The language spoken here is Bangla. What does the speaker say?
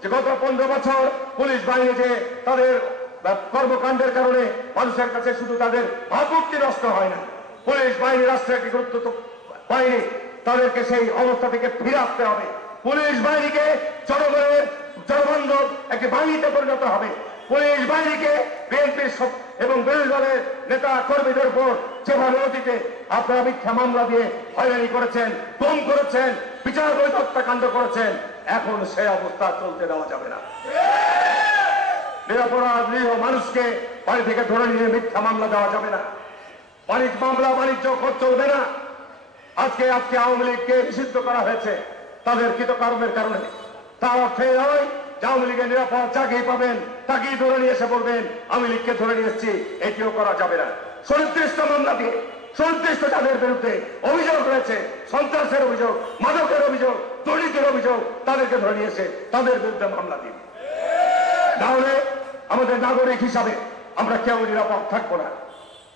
যে গত 15 বছর পুলিশ বাহিনী যে তাদের কর্মকাণ্ডের কারণে মানুষের কাছে শুধু তাদের ভাবমূর্তি নষ্ট হয় না, পুলিশ বাহিনী রাষ্ট্রের একটি গুরুত্বপূর্ণ বাহিনী, তাদেরকে সেই অবস্থা থেকে ফিরে আসতে হবে। পুলিশ বাহিনীকে জনগণের জনবান্ধব একটি বাহিনীতে পরিণত হবে। পুলিশ বাহিনীকে বিএনপির এবং বিরোধী দলের নেতা কর্মীদের উপর যেভাবে অতীতে আপনারা মিথ্যা মামলা দিয়ে হয়রানি করেছেন, গুম করেছেন, বিচার বহির্ভূত হত্যাকাণ্ড করেছেন, এখন সেই অবস্থা চলতে দেওয়া যাবে না। নিরপরাধ নিরীহ মানুষকে বাড়ি থেকে ধরে নিয়ে মিথ্যা মামলা দেওয়া যাবে না। মামলা বাণিজ্য চলবে না। আজকে আওয়ামী লীগকে নিষিদ্ধ করা হয়েছে তাদের কৃতকর্মের কারণে। তার অর্থে নয় যে আওয়ামী লীগের নিরাপদ যাকেই পাবেন তাকেই ধরে নিয়ে এসে বলবেন আমি লীগকে ধরে নিয়ে এসেছি, এটিও করা যাবে না। সুনির্দিষ্ট মামলা দিয়ে সুনির্দিষ্ট যাদের বিরুদ্ধে অভিযোগ রয়েছে, সন্ত্রাসের অভিযোগ, মাদকের অভিযোগ, দুর্নীতির অভিযোগ, তাদেরকে ধরে নিয়ে এসে তাদের বিরুদ্ধে মামলা দিন। তাহলে আমাদের নাগরিক হিসাবে আমরা কেউ নিরাপদ থাকবো না।